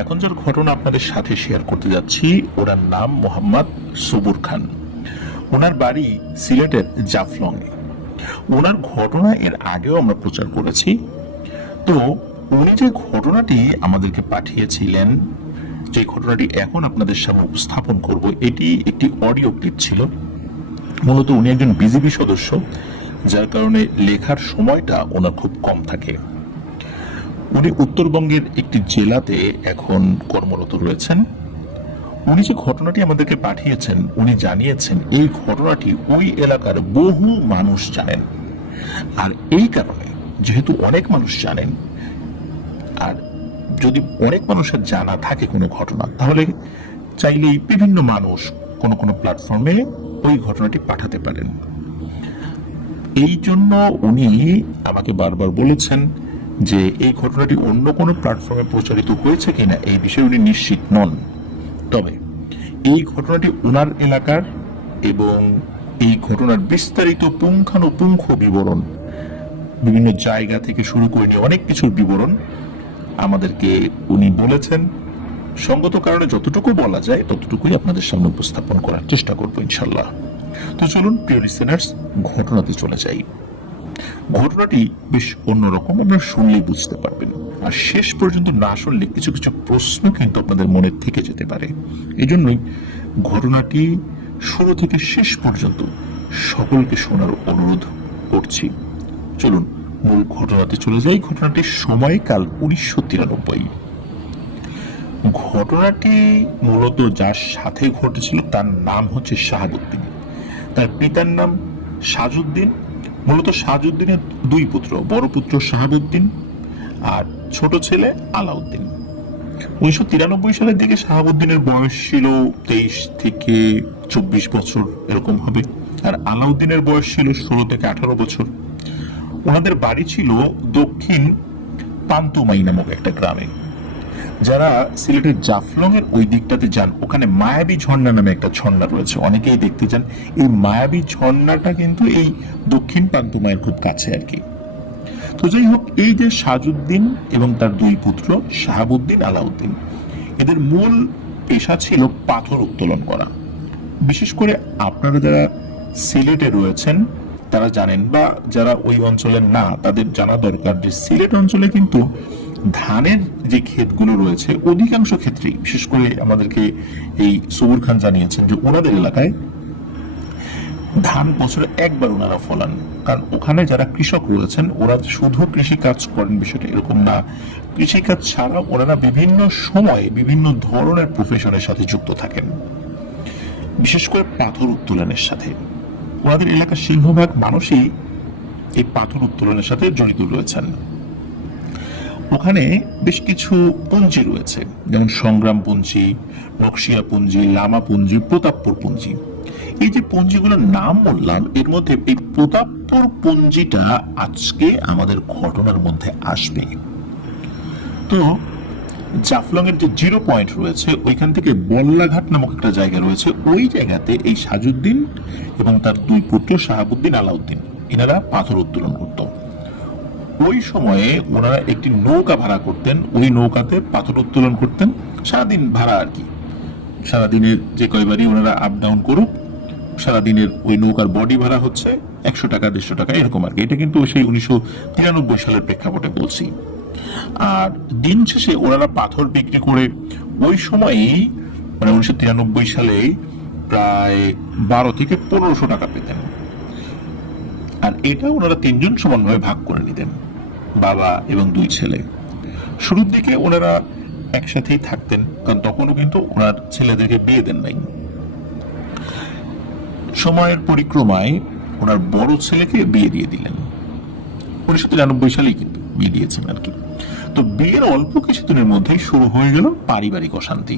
এখন যার ঘটনা আপনাদের সাথে শেয়ার করতে যাচ্ছি, ওনার নাম মোহাম্মদ সবুর খান। ওনার বাড়ি সিলেটের জাফলং এ। ওনার ঘটনা এর আগেও আমরা প্রচার করেছি। তো উনি যে ঘটনাটি আমাদেরকে পাঠিয়েছিলেন, যে ঘটনাটি এখন আপনাদের সামনে উপস্থাপন করব, এটি একটি অডিও ক্লিপ ছিল। মূলত উনি একজন বিজেপি সদস্য, যার কারণে লেখার সময়টা ওনার খুব কম থাকে। উনি উত্তরবঙ্গের একটি জেলাতে এখন কর্মরত রয়েছেন। উনি যে ঘটনাটি আমাদেরকে পাঠিয়েছেন, উনি জানিয়েছেন এই ঘটনাটি ওই এলাকার বহু মানুষ জানেন। আর এই কারণে, যেহেতু অনেক মানুষ জানেন, আর যদি অনেক মানুষের জানা থাকে কোনো ঘটনা, তাহলে চাইলেই বিভিন্ন মানুষ কোনো কোনো প্ল্যাটফর্মে ওই ঘটনাটি পাঠাতে পারেন। এই জন্য উনি আমাকে বারবার বলেছেন যে এই ঘটনাটি অন্য কোনো প্ল্যাটফর্মে প্রচারিত হয়েছে কিনা এই বিষয়ে উনি নিশ্চিত নন। তবে এই ঘটনাটি ওনার এলাকার এবং এই ঘটনার বিস্তারিত পুঙ্খানুপুঙ্খ বিবরণ, বিভিন্ন জায়গা থেকে শুরু করে নিয়ে অনেক কিছুর বিবরণ আমাদেরকে উনি বলেছেন। সঙ্গত কারণে যতটুকু বলা যায় ততটুকুই আপনাদের সামনে উপস্থাপন করার চেষ্টা করবো ইনশাল্লাহ। তো চলুন প্রিয় লিসেনার্স, ঘটনাতে চলে যাই। ঘটনাটি বেশ অন্যরকম, আপনারা শুনলেই বুঝতে পারবেন। আর শেষ পর্যন্ত না শুনলে কিছু কিছু প্রশ্ন কিন্তু আপনাদের মনে থেকে যেতে পারে। এই জন্যই ঘটনাটি শুরু থেকে শেষ পর্যন্ত সকলকে শোনার অনুরোধ করছি। চলুন মূল ঘটনাতে চলে যাই। ঘটনাটির সময়কাল 1993। ঘটনাটি মূলত যার সাথে ঘটেছিল তার নাম হচ্ছে শাহাবুদ্দিন। তার পিতার নাম সাজউদ্দিন। মূলত সাজউদ্দিনের দুই পুত্র, বড় পুত্র শাহাবুদ্দিন আর ছোট ছেলে আলাউদ্দিন। 1993 সালের দিকে শাহাবুদ্দিনের বয়স ছিল 23 থেকে 24 বছর এরকম হবে, আর আলাউদ্দিনের বয়স ছিল 16 থেকে 18 বছর। ওনাদের বাড়ি ছিল দক্ষিণ পান্তুমাই নামক একটা গ্রামে। যারা সিলেটের জাফলং এর ওই দিকটাতে যান, ওখানে মায়াবী ঝর্ণা নামে একটা ঝর্ণা রয়েছে, অনেকেই দেখতে যান। এই মায়াবী ঝর্ণাটা কিন্তু এই দক্ষিণ পান্তুমাইয়ের খুব কাছে আর কি। তো যাই হোক, এই যে সাজউদ্দিন এবং তার দুই পুত্র শাহাবুদ্দিন, আলাউদ্দিন, এদের মূল পেশা ছিল পাথর উত্তোলন করা। বিশেষ করে আপনারা যারা সিলেটে রয়েছেন তারা জানেন, বা যারা ওই অঞ্চলের না তাদের জানা দরকার যে সিলেট অঞ্চলে কিন্তু ধানের যে ক্ষেতগুলো রয়েছে অধিকাংশ ক্ষেত্রেই, বিশেষ করে আমাদেরকে এই সবুর খান জানিয়েছেন যে ওনাদের এলাকায় ধান বছরে একবার ওনারা ফলান। কারণ ওখানে যারা কৃষক রয়েছেন ওরা শুধু কৃষি কাজ করেন বিষয়টা এরকম না, কৃষি কাজ ছাড়া ওনারা বিভিন্ন সময়ে বিভিন্ন ধরনের প্রফেশনের সাথে যুক্ত থাকেন, বিশেষ করে পাথর উত্তোলনের সাথে। ওনাদের এলাকার সিংহভাগ মানুষই এই পাথর উত্তোলনের সাথে জড়িত রয়েছেন। ওখানে বেশ কিছু পুঞ্জি রয়েছে, যেমন সংগ্রাম পুঞ্জি, নকশিয়া পুঞ্জি, লামা পুঞ্জি, প্রতাপপুর পুঞ্জি। এই যে পুঞ্জিগুলোর নাম বললাম, এর মধ্যে এই প্রতাপপুর পুঞ্জিটা আজকে আমাদের ঘটনার মধ্যে আসবে। তো জাফলং এর যে জিরো পয়েন্ট রয়েছে, ওইখান থেকে বল্লাঘাট নামক একটা জায়গা রয়েছে। ওই জায়গাতে এই সাজউদ্দিন এবং তার দুই পুত্র শাহাবুদ্দিন, আলাউদ্দিন, এনারা পাথর উত্তোলন করত। ওই সময়ে ওনারা একটি নৌকা ভাড়া করতেন, ওই নৌকাতে পাথর উত্তোলন করতেন, সারাদিন ভাড়া আর কি। সারাদিনের যে কয়বারই ওনারা আপ ডাউন করুক, সারাদিনের ওই নৌকার বডি ভাড়া হচ্ছে 100 টাকা 150 টাকা এরকম আর কি। এটা কিন্তু সেই 1993 সালের প্রেক্ষাপটে বলছি। আর দিন শেষে ওনারা পাথর বিক্রি করে ওই সময়ই, মানে 1993 সালে, প্রায় 12 থেকে 1500 টাকা পেতেন। আর এটা ওনারা তিনজন সমানভাবে ভাগ করে নিতেন, বাবা এবং দুই ছেলে। শুরুর দিকে ওনারা একসাথেই থাকতেন, কারণ তখনও কিন্তু ওনার ছেলেদেরকে বিয়ে দেন নাই। সময়ের পরিক্রমায় ওনার বড় ছেলেকে বিয়ে দিয়ে দিলেন। 1993 সালেই কিন্তু বিয়ে দিয়েছেন আর কি। তো বিয়ের অল্প কিছুদিনের মধ্যেই শুরু হয়ে গেল পারিবারিক অশান্তি।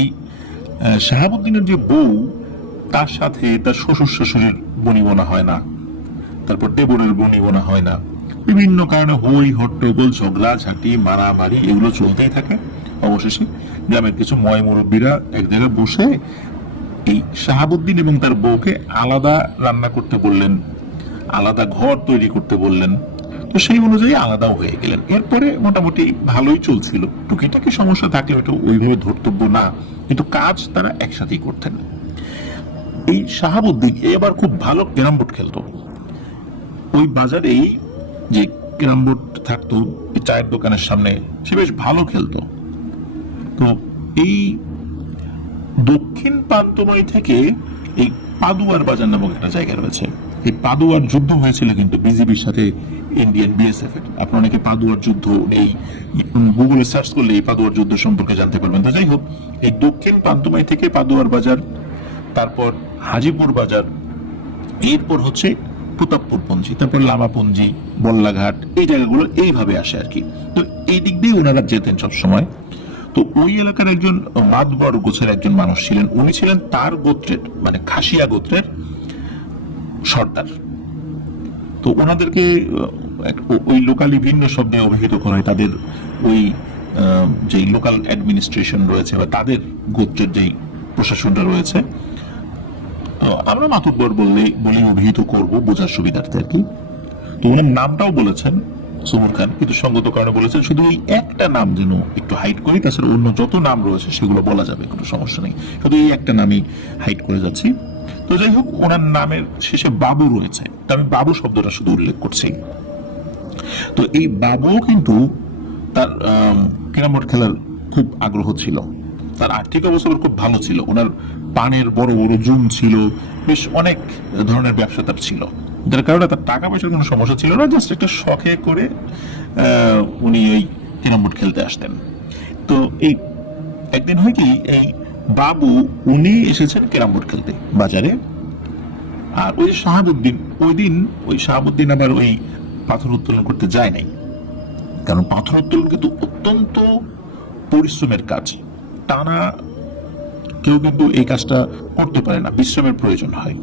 এই শাহাবুদ্দিনের যে বউ, তার সাথে তার শ্বশুর শাশুড়ির বনিবনা হয় না, তারপর দেবরের বনিবনা হয় না, বিভিন্ন কারণে হই হট্টগোল, ঝগড়া ঝাঁটি, মারামারি এগুলো চলতেই থাকে। অবশেষে গ্রামের কিছু ময় মুরব্বীরা এক জায়গায় বসে এই শাহাবুদ্দিন এবং তার বউকে আলাদা রান্না করতে বললেন, আলাদা ঘর তৈরি করতে বললেন। তো সেই অনুযায়ী আলাদাও হয়ে গেলেন। এরপরে মোটামুটি ভালোই চলছিল, টুকিটাকি সমস্যা থাকলে ওটা ওইভাবে ধর্তব্য না, কিন্তু কাজ তারা একসাথেই করতেন। এই শাহাবুদ্দিন এবার খুব ভালো ক্যারাম বোর্ড খেলতো। ওই বাজারেই যে ক্যারাম বোর্ড থাকতো চায়ের দোকানের সামনে, সে বেশ ভালো খেলতো। তো এই দক্ষিণ প্রান্তময় থেকে এই পাদুয়ার বাজার নামক একটা জায়গা রয়েছে। এই পাদুয়ার যুদ্ধ হয়েছিল কিন্তু বিজিবির সাথে ইন্ডিয়ান বিএসএফ এর। আপনারা অনেকে পাদুয়ার যুদ্ধ এই গুগলে সার্চ করলে এই পাদুয়ার যুদ্ধ সম্পর্কে জানতে পারবেন। তো যাই হোক, এই দক্ষিণ প্রান্তময় থেকে পাদুয়ার বাজার, তারপর হাজিপুর বাজার, এরপর হচ্ছে প্রতাপপুরপঞ্জি, তারপর লামাপঞ্জি, বল্লাঘাট, এই জায়গাগুলো এইভাবে আসে আর কি। তো এই দিক দিয়ে ওনারা যেতেন সবসময়। তো ওই এলাকার একজন মাতবর গোছের একজন মানুষ ছিলেন, উনি ছিলেন তার গোত্রের মানে খাসিয়া গোত্রের সর্দার। তো ওনাদেরকে ওই লোকালি ভিন্ন শব্দে অভিহিত করা হয়। তাদের ওই যে লোকাল অ্যাডমিনিস্ট্রেশন রয়েছে বা তাদের গোত্রের যেই প্রশাসনটা রয়েছে, আমরা মাতুব্বর বলেই অভিহিত করব বোঝার সুবিধার্থে আর কি। তো ওনার নামটাও বলেছেন সুমন খান, কিন্তু সঙ্গত কারণে বলেছেন শুধু এই একটা নাম যেন একটু হাইড করি, তাছাড়া অন্য যত নাম রয়েছে সেগুলো বলা যাবে, কোনো সমস্যা নেই, শুধু এই একটা নামই হাইড করে যাচ্ছি। তো যাই হোক, ওনার নামের শেষে বাবু রয়েছে, আমি বাবু শব্দটা শুধু উল্লেখ করছি। তো এই বাবুও কিন্তু তার ক্যারাম বোর্ড খেলার খুব আগ্রহ ছিল, তার আর্থিক অবস্থা খুব ভালো ছিল, ওনার পানের বড় বড় জুম ছিল, বেশ অনেক ধরনের ব্যবসা তার ছিল, যার কারণে তার টাকা পয়সার কোনো সমস্যা ছিল না। জাস্ট একটা শখে করে উনি ওই ক্যারাম বোর্ড খেলতে আসতেন। তো এই একদিন হয় কি, এই বাবু উনি এসেছেন ক্যারাম বোর্ড খেলতে বাজারে, আর ওই শাহাবুদ্দিন ওই শাহাবুদ্দিন আবার ওই পাথর উত্তোলন করতে যায় নাই, কারণ পাথর উত্তোলন কিন্তু অত্যন্ত পরিশ্রমের কাজ, টানা কেউ কিন্তু এই কাজটা করতে পারে না, বিশ্রামের প্রয়োজন হয়।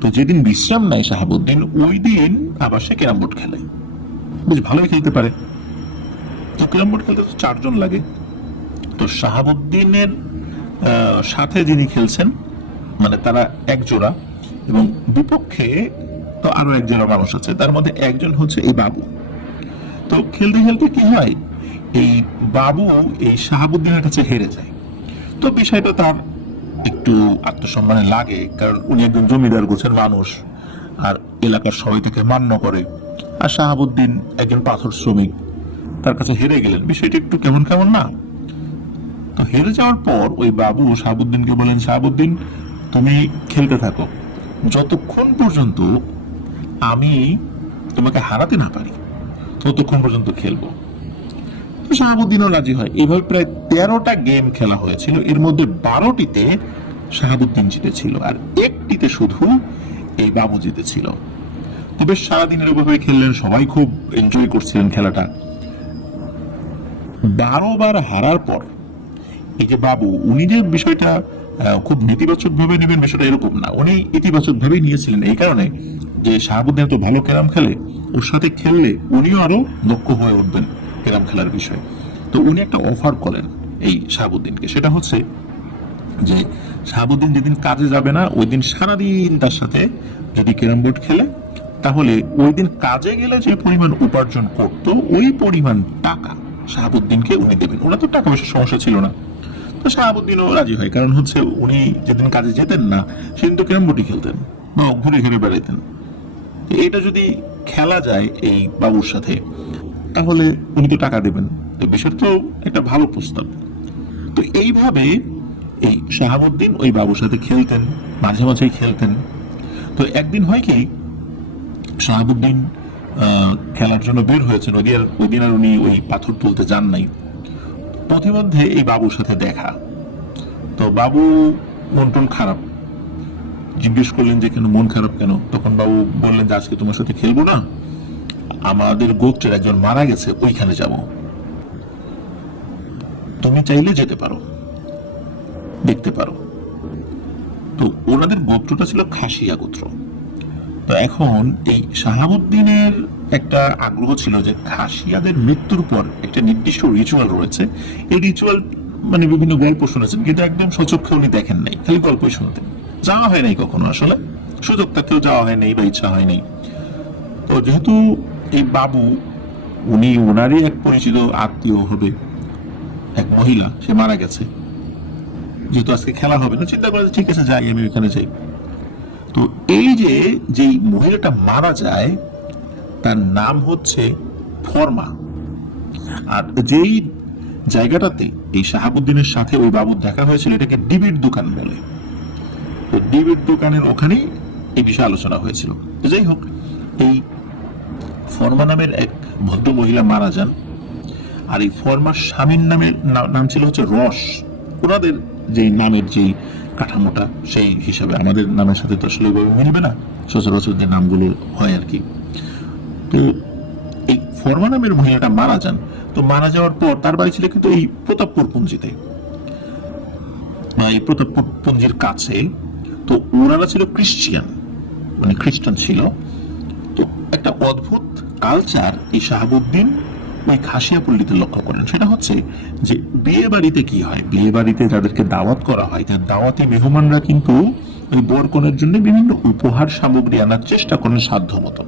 তো যেদিন বিশ্রাম নেয় শাহাবুদ্দিন, ওই দিন আবার সে ক্যারাম বোর্ড খেলে, বেশ ভালোই খেলতে পারে। তো ক্যারাম বোর্ড খেলতে তো 4 জন লাগে। তো শাহাবুদ্দিনের সাথে যিনি খেলছেন মানে তারা এক জোড়া, এবং বিপক্ষে তো আরো এক জোড়া মানুষ আছে, তার মধ্যে একজন হচ্ছে এই বাবু। তো খেলতে খেলতে কি হয়, এই বাবু এই শাহাবুদ্দিনের কাছে হেরে যায়। তো বিষয়টা তার একটু আত্মসম্মানে লাগে, কারণ উনি একজন জমিদার গোছের মানুষ আর এলাকার সবাই থেকে মান্য করে, আর শাহাবুদ্দিন একজন পাথর শ্রমিক, তার কাছে হেরে গেলেন, বিষয়টা একটু কেমন কেমন না। তো হেরে যাওয়ার পর ওই বাবু শাহাবুদ্দিনকে বলেন, শাহাবুদ্দিন তুমি খেলতে থাকো, যতক্ষণ পর্যন্ত আমি তোমাকে হারাতে না পারি ততক্ষণ পর্যন্ত খেলবো। শাহাবুদ্দিনও রাজি হয়। এইভাবে প্রায় 13টা গেম খেলা হয়েছিল, এর মধ্যে 12টিতে শাহাবুদ্দিন জিতেছিল আর একটিতে শুধু এই বাবু জিতেছিল। তবে সারাদিনের ওভাবে খেললেন, সবাই খুব এনজয় করছিলেন খেলাটা। 12 বার হারার পর এই যে বাবু, উনি যে বিষয়টা খুব নেতিবাচক ভাবে নেবেন বিষয়টা এরকম না, উনি ইতিবাচক ভাবেই নিয়েছিলেন, এই কারণে যে শাহাবুদ্দিন তো ভালো ক্যারাম খেলে, ওর সাথে খেললে উনিও আরো দক্ষ হয়ে উঠবেন ক্যারাম খেলার বিষয়ে। তো উনি একটা অফার করেন এই শাহাবুদ্দিনকে, সেটা হচ্ছে যে শাহাবুদ্দিন যেদিন কাজে যাবে না ওই দিন সারাদিন তার সাথে যদি ক্যারাম বোর্ড খেলে, তাহলে ওই দিন কাজে গেলে যে পরিমাণ উপার্জন করত ওই পরিমাণ টাকা শাহাবুদ্দিনকে উনি দেবেন। ওনার তো টাকা পয়সার সমস্যা ছিল না। তো শাহাবুদ্দিনও রাজি হয়, কারণ হচ্ছে উনি যেদিন কাজে যেতেন না সেদিন তো ক্যারাম বোর্ডই খেলতেন বা ঘুরে ঘুরে বেড়াইতেন। এটা যদি খেলা যায় এই বাবুর সাথে, তাহলে উনি তো টাকা দেবেন, তো বিষয়টা তো একটা ভালো প্রস্তাব। তো এইভাবে এই শাহাবুদ্দিন ওই বাবুর সাথে খেলতেন, মাঝে মাঝেই খেলতেন। তো একদিন হয় কি, শাহাবুদ্দিন খেলার জন্য বের হয়েছেন, ওই দিন আর উনি ওই পাথর তুলতে যান নাই। পথিমধ্যে এই বাবুর সাথে দেখা, তো বাবু মন টন খারাপ, জিজ্ঞেস করলেন যে কেন মন খারাপ কেন? তখন বাবু বললেন যে আজকে তোমার সাথে খেলবো না, আমাদের গোত্রের একজন মারা গেছে, ওইখানে যাব, তুমি চাইলে যেতে পারো, দেখতে পারো। তো ওনাদের গোত্রটা ছিল খাসিয়া গোত্র। তো এখন এই শাহাবুদ্দিনের একটা আগ্রহ ছিল যে খাসিয়াদের মৃত্যুর পর একটা নির্দিষ্ট রিচুয়াল রয়েছে, এই রিচুয়াল মানে বিভিন্ন গল্প শুনেছেন, কিন্তু একদম সচক্ষে উনি দেখেন নাই, খালি গল্পই শুনতেন, যাওয়া হয় নাই কখনো, আসলে সুযোগ থাকতেও যাওয়া হয় নাই বা ইচ্ছা হয় নাই। তো যেহেতু এই বাবু ওনারই এক পরিচিত আত্মীয় হবে এক মহিলা, সে মারা গেছে। যেহেতু আজকে খেলা হবে না, চিন্তা করে ঠিক আছে যাই, আমি ওখানে যাই। তো এই যে যেই মহিলাটা মারা যায় তার নাম হচ্ছে ফরমা। আর যেই জায়গাটাতে এই শাহাবুদ্দিনের সাথে ওই বাবুর দেখা হয়েছিল এটাকে ডিবির দোকান বলে। তো ডিবির দোকানের ওখানেই এই বিষয়ে আলোচনা হয়েছিল। তো যাই হোক, এই ফরমা নামের এক ভদ্র মহিলা মারা যান। আর এই ফরমার স্বামীর নাম ছিল হচ্ছে রস। ওনাদের যেই নামের যেই কাঠামোটা সেই হিসাবে আমাদের নামের সাথে তো আসলে মিলবে না, সচরাচর যে নামগুলো হয় আর কি। তো এই ফরমা নামের মহিলাটা মারা যান। তো মারা যাওয়ার পর তার বাড়ি ছিল কিন্তু এই প্রতাপপুর পুঞ্জিতে, এই প্রতাপপুর পুঞ্জির কাছে। তো ওনারা ছিল ক্রিশ্চিয়ান, মানে খ্রিস্টান ছিল। তো একটা অদ্ভুত কালচার এই শাহাবুদ্দিন ওই খাসিয়াপল্লীতে লক্ষ্য করেন। সেটা হচ্ছে যে বিয়ে বাড়িতে কি হয়, বিয়ে বাড়িতে যাদেরকে দাওয়াত করা হয় তার দাওয়াতি মেহমানরা কিন্তু ওই বরকনের জন্য বিভিন্ন উপহার সামগ্রী আনার চেষ্টা করেন সাধ্য মতো।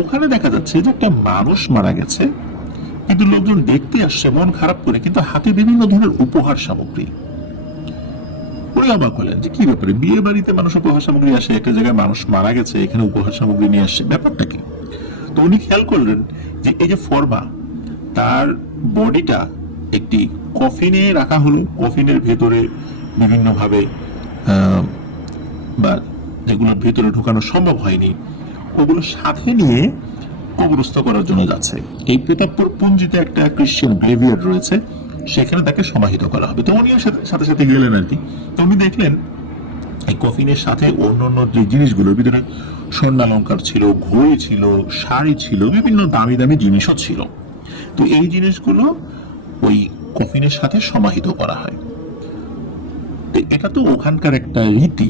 ওখানে দেখা যাচ্ছে যে একটা মানুষ মারা গেছে, কিন্তু লোকজন দেখতে আসছে মন খারাপ করে, কিন্তু হাতে বিভিন্ন ধরনের উপহার সামগ্রী। ওই অবাক হলেন যে কি ব্যাপারে, বিয়ে বাড়িতে মানুষ উপহার সামগ্রী আসে, একটা জায়গায় মানুষ মারা গেছে এখানে উপহার সামগ্রী নিয়ে আসছে, ব্যাপারটা কি? তো উনি খেয়াল করলেন যে এই যে ফরমা, তার বডিটা একটি কফিনে রাখা হলো। কফিনের ভেতরে বিভিন্ন ভাবে বা যেগুলোর ভেতরে ঢোকানো সম্ভব হয়নি ওগুলো সাথে নিয়ে কবরস্থ করার জন্য যাচ্ছে। এই প্রতাপপুর পুঞ্জিতে একটা ক্রিশ্চিয়ান গ্রেভিয়ার্ড রয়েছে, সেখানে তাকে সমাহিত করা হবে। তো উনিও সাথে সাথে গেলেন আর কি। তো উনি দেখলেন এই কফিনের সাথে অন্যান্য যে জিনিসগুলোর ভিতরে স্বর্ণালঙ্কার ছিল, ঘড়ি ছিল, শাড়ি ছিল, বিভিন্ন দামি দামি জিনিসও ছিল। তো এই জিনিসগুলো ওই কফিনের সাথে সমাহিত করা হয়। এটা তো ওখানকার একটা রীতি,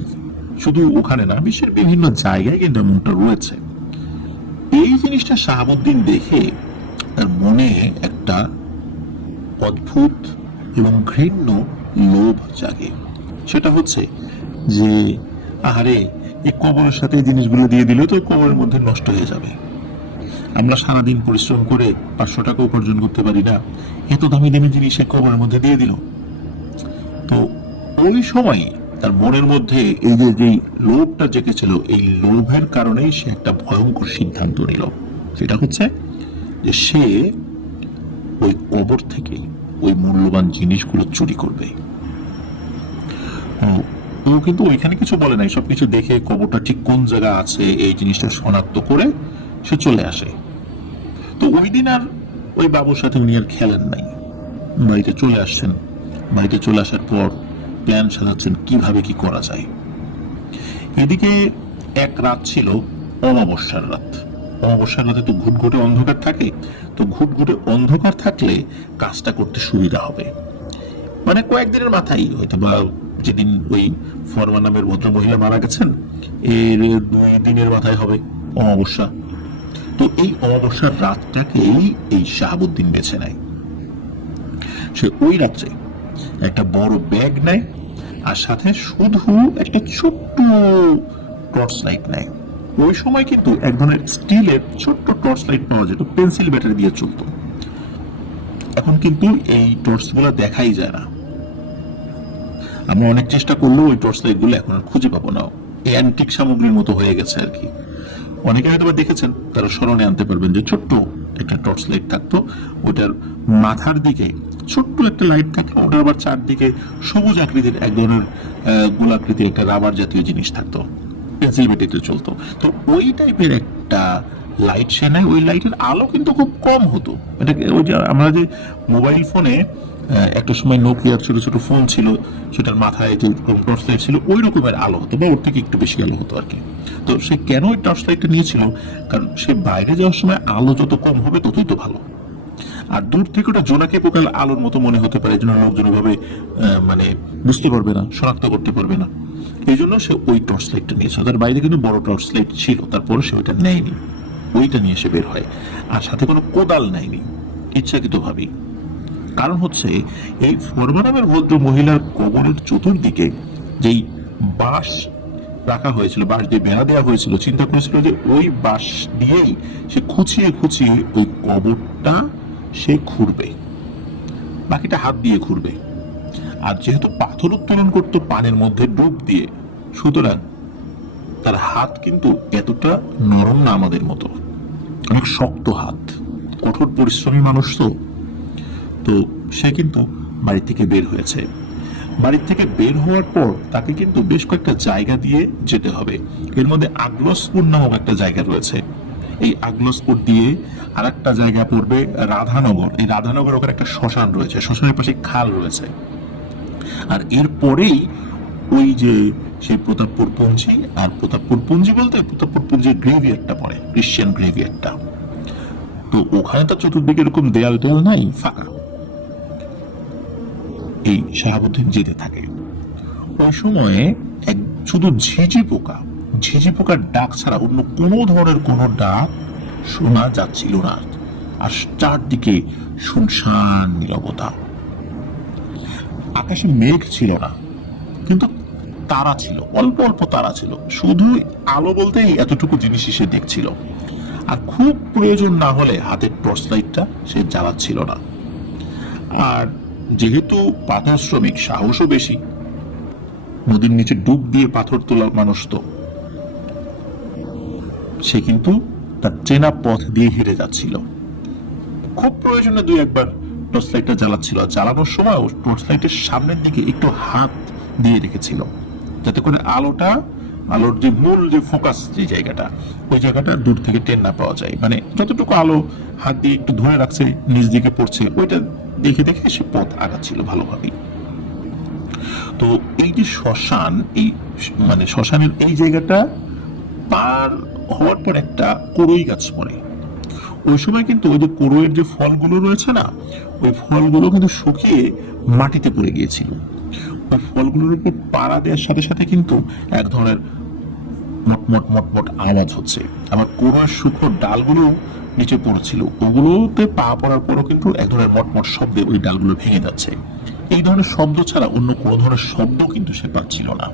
শুধু ওখানে না, বিশ্বের বিভিন্ন জায়গায় কিন্তু এমনটা রয়েছে। এই জিনিসটা শাহাবুদ্দিন দেখে তার মনে একটা অদ্ভুত এবং ঘৃণ্য লোভ জাগে। সেটা হচ্ছে যে আহারে, এই কবরের সাথে এই জিনিসগুলো দিয়ে দিলে তো কবরের মধ্যে নষ্ট হয়ে যাবে। আমরা সারাদিন পরিশ্রম করে 500 টাকা উপার্জন করতে পারি না, এত দামি দামি জিনিস কবরের মধ্যে দিয়ে দিল। তো ওই সময় তার মনের মধ্যে এই যে লোভটা জেগেছিল, এই লোভের কারণেই সে একটা ভয়ঙ্কর সিদ্ধান্ত নিল। সেটা হচ্ছে যে সে ওই কবর থেকে ওই মূল্যবান জিনিসগুলো চুরি করবে। ও কিন্তু ওইখানে কিছু বলে নাই, সবকিছু দেখে কবরটা ঠিক কোন জায়গা আছে এই জিনিসটা শনাক্ত করে সে চলে আসে। তো ওই দিন আর ওই বাবুর সাথে উনি আর খেলেন নাই, বাড়িতে চলে আসছেন। বাড়িতে চলে আসার পর প্ল্যান সাজাচ্ছেন কিভাবে কি করা যায়। এদিকে এক রাত ছিল অমাবস্যার রাত। অমাবস্যার রাতে তো ঘুটঘুটে অন্ধকার থাকে। তো ঘুটঘুটে অন্ধকার থাকলে কাজটা করতে সুবিধা হবে। মানে কয়েকদিনের মাথায় হয়তো বা যেদিন ওই ফরমা নামের ভদ্র মহিলা মারা গেছেন এর 2 দিনের মাথায় হবে অমাবস্যা। তো এই অমাবস্যার রাতটাকেই এই শাহাবুদ্দিন বেছে নেয়। সে ওই রাত্রে একটা বড় ব্যাগ নেয় আর সাথে শুধু একটা ছোট্ট টর্চ লাইট নেয়। ওই সময় কিন্তু এক ধরনের স্টিলের ছোট্ট টর্চ লাইট পাওয়া যেত, পেন্সিল ব্যাটারি দিয়ে চলতো। এখন কিন্তু এই টর্চ গুলা দেখাই যায় না। আমরা অনেক চেষ্টা করলেও ওই টর্চ লাইট গুলো এখন আর খুঁজে পাবো না, অ্যান্টিক সামগ্রীর মতো হয়ে গেছে আর কি। অনেকে হয়তো দেখেছেন, তারা স্মরণে আনতে পারবেন যে ছোট্ট একটা টর্চ লাইট থাকতো, ওটার মাথার দিকে ছোট্ট একটা লাইট থাকতো, ওটার আবার চারদিকে সবুজ আকৃতির এক ধরনের গোলাকৃতির একটা রাবার জাতীয় জিনিস থাকতো, পেন্সিল ব্যাটারিতে চলতো। তো ওই টাইপের একটা লাইট সে নেয়। ওই লাইটের আলো কিন্তু খুব কম হতো। এটাকে ওই যে আমরা যে মোবাইল ফোনে একটা সময় নোকিয়ার ছোট ছোট ফোন ছিল, সেটার মাথায় যে টর্চ লাইট ছিল ওই রকমের আলো হতো, বা ওর থেকে একটু বেশি আলো হতো আর কি। তো সে কেন ওই টর্চ লাইটটা নিয়েছিল? কারণ সে বাইরে যাওয়ার সময় আলো যত কম হবে ততই তো ভালো। আর দূর থেকে ওটা জোনাকি পোকার আলোর মতো মনে হতে পারে, এই জন্য লোকজন ওইভাবে মানে বুঝতে পারবে না, শনাক্ত করতে পারবে না। এই জন্য সে ওই টর্চ লাইটটা নিয়েছে। তার বাইরে কিন্তু বড় টর্চ লাইট ছিল, তারপরে সে ওইটা নেয়নি, ওইটা নিয়ে সে বের হয়। আর সাথে কোনো কোদাল নেয়নি, ইচ্ছাকৃত ভাবেই। কারণ হচ্ছে এই ফরমা নামের ভদ্র মহিলার কবরের চতুর্দিকে যেই বাঁশ রাখা হয়েছিল, বাঁশ দিয়ে বেড়া দেওয়া হয়েছিল, চিন্তা করেছিল যে ওই বাঁশ দিয়েই সে খুঁচিয়ে খুঁচিয়ে ওই কবরটা সে খুঁড়বে, বাকিটা হাত দিয়ে খুঁড়বে। আর যেহেতু পাথর উত্তোলন করতো পানির মধ্যে ডুব দিয়ে, সুতরাং তার হাত কিন্তু এতটা নরম না আমাদের মতো, অনেক শক্ত হাত, কঠোর পরিশ্রমী মানুষ। তো সে কিন্তু বাড়ি থেকে বের হয়েছে। বাড়ি থেকে বের হওয়ার পর তাকে কিন্তু বেশ কয়েকটা জায়গা দিয়ে যেতে হবে। এর মধ্যে আগলসপুর নামক একটা জায়গা রয়েছে। এই আগলসপুর দিয়ে আর একটা জায়গা পড়বে রাধানগর। এই রাধানগর ওখানে একটা শ্মশান রয়েছে, শ্মশানের পাশে খাল রয়েছে। আর এরপরেই ওই যে সেই প্রতাপপুর পুঞ্জি, আর প্রতাপপুর পুঞ্জি বলতে প্রতাপপুর পুঞ্জির গ্রেভিয়ারটা পড়ে, ক্রিশ্চিয়ান গ্রেভিয়ারটা। তো ওখানে তো চতুর্দিকে এরকম দেয়াল টেয়াল নাই, ফাঁকা। এই শাহাবুদ্দিন যেতে থাকে। ওই সময়ে এক শুধু ঝিঝি পোকার ডাক ছাড়া অন্য কোনো ধরনের কোনো ডাক শোনা যাচ্ছিল না। আর চারদিকে শুনশান নীরবতা। আকাশে মেঘ ছিল না, কিন্তু তারা ছিল, অল্প অল্প তারা ছিল। শুধু আলো বলতেই এতটুকু জিনিসই সে দেখছিল। আর খুব প্রয়োজন না হলে হাতের টর্চ লাইটটা সে জ্বালাচ্ছিল না। আর যেহেতু পাথর শ্রমিক, সাহসও বেশি, নদীর নিচে ডুব দিয়ে পাথর তোলা মানুষ, তো সে কিন্তু তার চেনা পথ দিয়ে হেঁটে যাচ্ছিল। খুব প্রয়োজনে দুই একবার টর্চ লাইটটা জ্বালাচ্ছিল। জ্বালানোর সময় টর্চ লাইটের সামনের দিকে একটু হাত দিয়ে রেখেছিল, যাতে করে আলোর যে মূল যে ফোকাস যে জায়গাটা, ওই জায়গাটা দূর থেকে টের না পাওয়া যায়। মানে যতটুকু আলো হাত দিয়ে একটু ধরে রাখছে, নিচ দিকে পড়ছে, ওইটা দেখে দেখে সে পথ আগাচ্ছিল ভালোভাবেই। তো এই যে শ্মশান, এই মানে শ্মশানের এই জায়গাটা পার হওয়ার পর একটা কড়ই গাছ পড়ে। ওই সময় কিন্তু ওই যে কড়ইয়ের যে ফলগুলো রয়েছে না, ওই ফলগুলো কিন্তু শুকিয়ে মাটিতে পড়ে গিয়েছিল। ওই ফলগুলোর উপর পাড়া দেওয়ার সাথে সাথে কিন্তু এক ধরনের মটমট মটমট আওয়াজ হচ্ছে। আবার কড়ইয়ের শুকনো ডালগুলো নিচে পড়ছিল, ওগুলোতে পা পড়ার পরও কিন্তু এক ধরনের মটমট শব্দে ওই ডালগুলো ভেঙে যাচ্ছে। এই ধরনের শব্দ ছাড়া অন্য কোনো ধরনের শব্দ কিন্তু সে পাচ্ছিল না।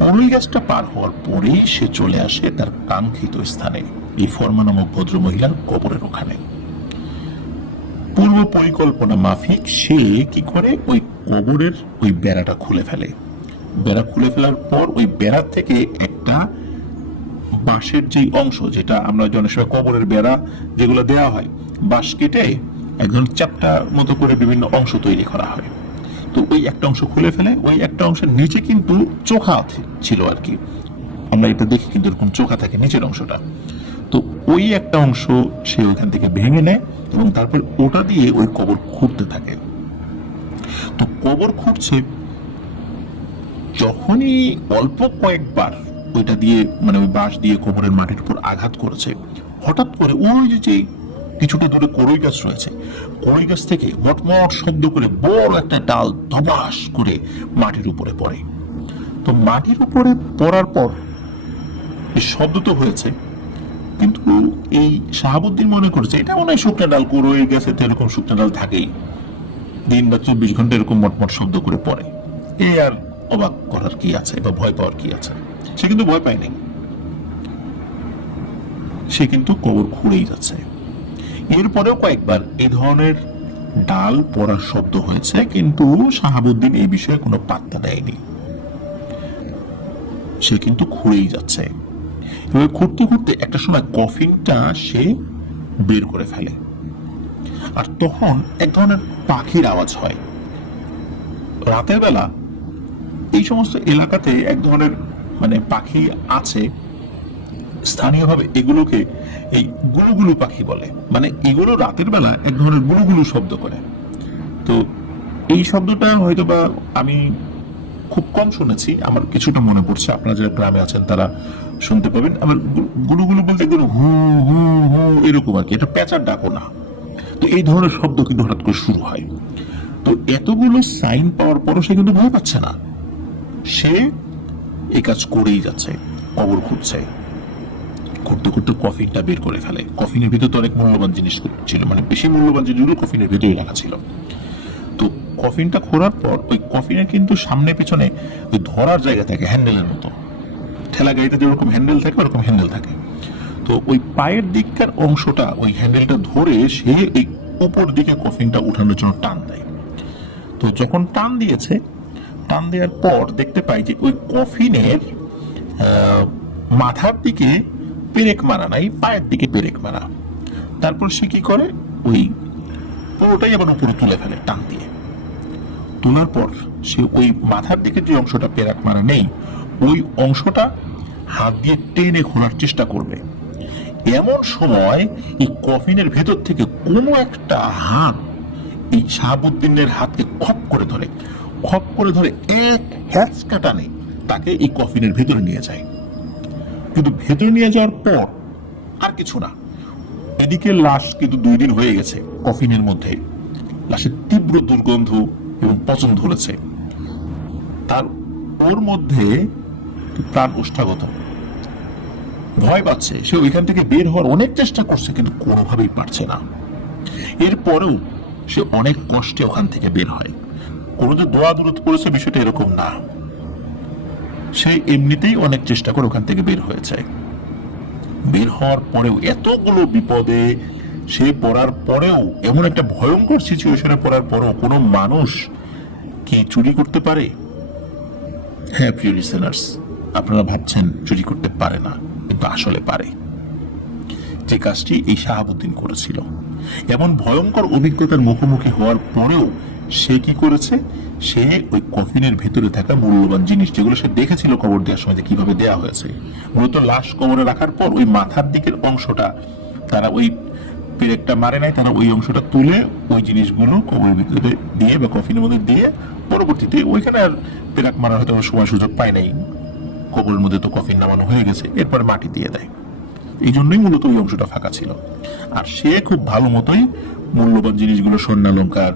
কড়ই গাছটা পার হওয়ার পরেই সে চলে আসে তার কাঙ্ক্ষিত স্থানে, এই ফরমা নামক ভদ্র মহিলার কবরের ওখানে। পূর্ব পরিকল্পনা মাফিক সে কি করে, ওই কবরের ওই বেড়াটা খুলে ফেলে। বেড়া খুলে ফেলার পর ওই বেড়ার থেকে একটা বাঁশের যে অংশ, যেটা আমরা অনেক সময় কবরের বেড়া যেগুলো দেওয়া হয়, বাঁশ কেটে একজন চ্যাপ্টা মতো করে বিভিন্ন অংশ তৈরি করা হয়। তো ওই একটা অংশ খুলে ফেলে, ওই একটা অংশের নিচে কিন্তু চোখা ছিল আর কি, আমরা এটা দেখি কিন্তু এরকম চোখা থাকে নিচের অংশটা। তো ওই একটা অংশ সে ওখান থেকে ভেঙে নেয় এবং তারপর ওটা দিয়ে ওই কবর খুঁড়তে থাকে। তো কবর খুঁড়ছে, যখনই অল্প কয়েকবার ওইটা দিয়ে মানে ওই বাঁশ দিয়ে কবরের মাটির উপর আঘাত করেছে, হঠাৎ করে ওই যে কিছুটা দূরে কড়ই গাছ রয়েছে, কড়ই গাছ থেকে মটমট শব্দ করে বড় একটা ডাল ধবাস করে মাটির উপরে পড়ে। তো মাটির উপরে পড়ার পর শব্দ তো হয়েছে, কিন্তু এই শাহাবুদ্দিন মনে করছে এটা মনে হয় শুকনা ডাল, কড়ই গাছে তো এরকম শুকনা ডাল থাকেই, দিন বা 24 ঘন্টা এরকম মটমট শব্দ করে পড়ে, এ আর অবাক করার কি আছে বা ভয় পাওয়ার কি আছে। সে কিন্তু ভয় পায়নি, সে কিন্তু কবর খুঁড়েই যাচ্ছে। এরপরেও কয়েকবার এই ধরনের ডাল পড়ার শব্দ হয়েছে, কিন্তু শাহাবুদ্দিন এই বিষয়ে কোনো পাত্তা দেয়নি, সে কিন্তু খুঁড়েই যাচ্ছে। এবার খুঁড়তে খুঁড়তে একটা সময় কফিনটা সে বের করে ফেলে। আর তখন এক ধরনের পাখির আওয়াজ হয়। রাতের বেলা এই সমস্ত এলাকাতে এক ধরনের মানে পাখি আছে, স্থানীয়ভাবে এগুলোকে এই গুলুগুলু পাখি বলে। মানে এগুলো রাতের বেলা এক ধরনের গুলুগুলু শব্দ করে। তো এই শব্দটা হয়তো বা আমি খুব কম শুনেছি, আমার কিছুটা মনে পড়ছে, আপনারা যারা গ্রামে আছেন তারা শুনতে পাবেন। আবার গুলুগুলু বলতে এগুলো হু হু হু এরকম আর কি, এটা পেঁচার ডাকও না। তো এই ধরনের শব্দ কিন্তু হঠাৎ করে শুরু হয়। তো এতগুলো সাইন পাওয়ার পরও সে কিন্তু ভয় পাচ্ছে না, সে এই কাজ করেই যাচ্ছে, কবর খুঁড়ছে। করতে করতে কফিনটা বের করে ফেলে। কফিনের ভিতরে তো অনেক মূল্যবান জিনিস ছিল, মানে বেশি মূল্যবান জিনিসগুলো কফিনের ভিতরে রাখা ছিল। তো কফিনটা খোঁড়ার পর ওই কফিনের কিন্তু সামনে পিছনে ওই ধরার জায়গা থাকে হ্যান্ডেলের মতো, ঠেলা গাড়িতে যেরকম হ্যান্ডেল থাকে ওরকম হ্যান্ডেল থাকে। তো ওই পায়ের দিককার অংশটা ওই হ্যান্ডেলটা ধরে সে এই উপর দিকে কফিনটা উঠানোর জন্য টান দেয়। তো যখন টান দিয়েছে, টান দেওয়ার পর দেখতে পাই যে ওই কফিনের মাথার দিকে পেরেক মারা নাই, পায়ের দিকে পেরেক মারা। তারপর সে কি করে, ওই পুরোটাই আবার উপরে তুলে ফেলে টান দিয়ে। তোলার পর সে ওই মাথার দিকে যে অংশটা পেরেক মারা নেই ওই অংশটা হাত দিয়ে টেনে খোলার চেষ্টা করবে। এমন সময় এই কফিনের ভেতর থেকে কোনো একটা হাত এই শাহাবুদ্দিনের হাতকে খপ করে ধরে, খপ করে ধরে এক হ্যাচকা টানে তাকে এই কফিনের ভেতরে নিয়ে যায়। কিন্তু ভেতরে নিয়ে যাওয়ার পর আর কিছু না, এদিকে লাশ কিন্তু 2 দিন হয়ে গেছে কফিনের মধ্যে, লাশের তীব্র দুর্গন্ধ এবং পচন ধরেছে, তার ওর মধ্যে প্রাণ ওষ্ঠাগত, ভয় পাচ্ছে। সে ওইখান থেকে বের হওয়ার অনেক চেষ্টা করছে কিন্তু কোনোভাবেই পারছে না। এরপরেও সে অনেক কষ্টে ওখান থেকে বের হয়। কোনো যে দোয়া দূরত পড়েছে বিষয়টা এরকম না, সে এমনিতেই অনেক চেষ্টা করে ওখান থেকে বের হয়েছে। বের হওয়ার পরেও এতগুলো বিপদে সে পড়ার পরেও, এমন একটা ভয়ঙ্কর সিচুয়েশনে পড়ার পরেও কোনো মানুষ কি চুরি করতে পারে? হ্যাঁ প্রিয় লিসেনার্স, আপনারা ভাবছেন চুরি করতে পারে না, কিন্তু আসলে পারে। যে কাজটি এই শাহাবুদ্দিন করেছিল, এমন ভয়ঙ্কর অভিজ্ঞতার মুখোমুখি হওয়ার পরেও সে কি করেছে, সে ওই কফিনের ভেতরে থাকা মূল্যবান জিনিস যেগুলো সে দেখেছিল কবর দেওয়ার সময় যে কিভাবে দেওয়া হয়েছে, মূলত লাশ কবরে রাখার পর ওই মাথার দিকের অংশটা তারা ওই পেরেকটা মারে নাই, তারা ওই অংশটা তুলে ওই জিনিসগুলো কবরের ভিতরে দিয়ে বা কফিনের মধ্যে দিয়ে পরবর্তীতে ওইখানে আর পেরেক মারার হয়তো সময় সুযোগ পায় নাই, কবরের মধ্যে তো কফিন নামানো হয়ে গেছে, এরপরে মাটি দিয়ে দেয়। এই জন্যই মূলত ওই অংশটা ফাঁকা ছিল। আর সে খুব ভালো মতোই মূল্যবান জিনিসগুলো, স্বর্ণালঙ্কার,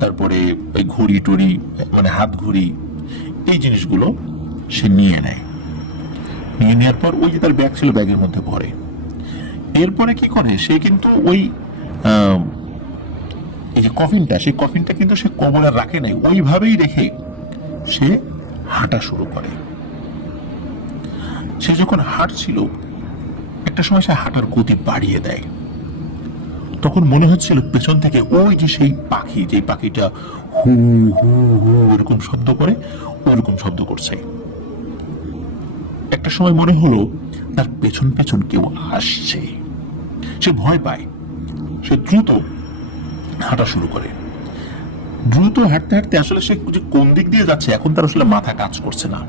তারপরে ওই ঘড়ি টড়ি, মানে হাত ঘড়ি, এই জিনিসগুলো সে নিয়ে নেয়। নিয়ে নেওয়ার পর ওই যে তার ব্যাগ ছিল ব্যাগের মধ্যে ভরে। এরপরে কি করে, সে কিন্তু ওই এই যে কফিনটা, সেই কফিনটা কিন্তু সে কবরে রাখে নাই, ওইভাবেই রেখে সে হাঁটা শুরু করে। সে যখন হাঁটছিল একটা সময় সে হাঁটার গতি বাড়িয়ে দেয়। তখন মনে হচ্ছিল পেছন থেকে ওই যে সেই পাখি, যে পাখিটা হু হু হু এরকম শব্দ করে, ওইরকম শব্দ করছে। একটা সময় মনে হলো তার পেছন পেছন কেউ আসছে। সে ভয় পায়, সে দ্রুত হাঁটা শুরু করে। দ্রুত হাঁটতে হাঁটতে আসলে সে কোন দিক দিয়ে যাচ্ছে এখন তার আসলে মাথা কাজ করছে না।